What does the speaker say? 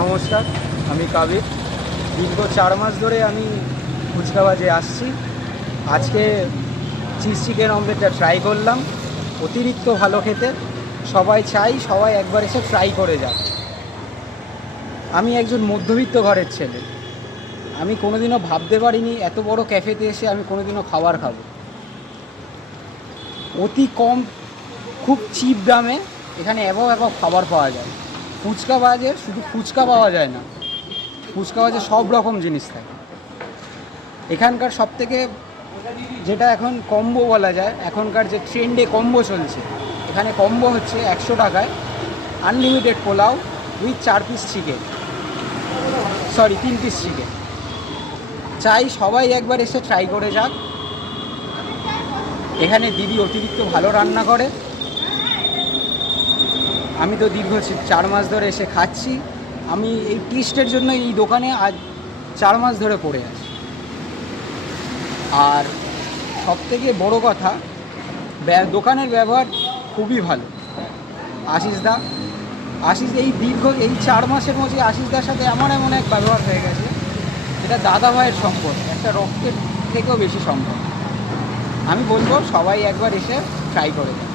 নমস্কার, আমি কাবির। দীর্ঘ 4 মাস ধরে আমি ফুচকাবাজে আসছি। আজকে চিজ চিকেন অমলেটটা ট্রাই করলাম, অতিরিক্ত ভালো খেতে। সবাই একবার এসে ট্রাই করে যাক। আমি একজন মধ্যবিত্ত ঘরের ছেলে। আমি কোনোদিনও ভাবতে পারিনি এত বড় ক্যাফেতে এসে আমি কোনোদিনও খাবার খাবো। অতি কম, খুব চিপ দামে এখানে অ্যাবভ খাবার পাওয়া যায়। ফুচকা বাজে শুধু ফুচকা পাওয়া যায় না, ফুচকা বাজে সব রকম জিনিস থাকে। এখানকার সবথেকে যেটা এখন কম্বো বলা যায়, এখনকার যে ট্রেন্ডে কম্বো চলছে, এখানে কম্বো হচ্ছে 100 টাকায় unlimited pulao with 3 piece chicken. চাই সবাই একবার এসে ট্রাই করে যাক। এখানে দিদি অতিরিক্ত ভালো রান্না করে। আমি তো দীর্ঘ 4 মাস ধরে এসে খাচ্ছি। আমি এই টেস্টের জন্য এই দোকানে আজ 4 মাস ধরে পড়ে আছি। আর সবথেকে বড় কথা, দোকানের ব্যবহার খুবই ভালো। আশিস এই 4 মাসের মধ্যে আশিসদার সাথে এমন এক ব্যবহার হয়ে গেছে, এটা দাদা ভাইয়ের সম্পর্ক, একটা রক্তের থেকেও বেশি সম্পর্ক। আমি বলবো সবাই একবার এসে ট্রাই করে দেয়।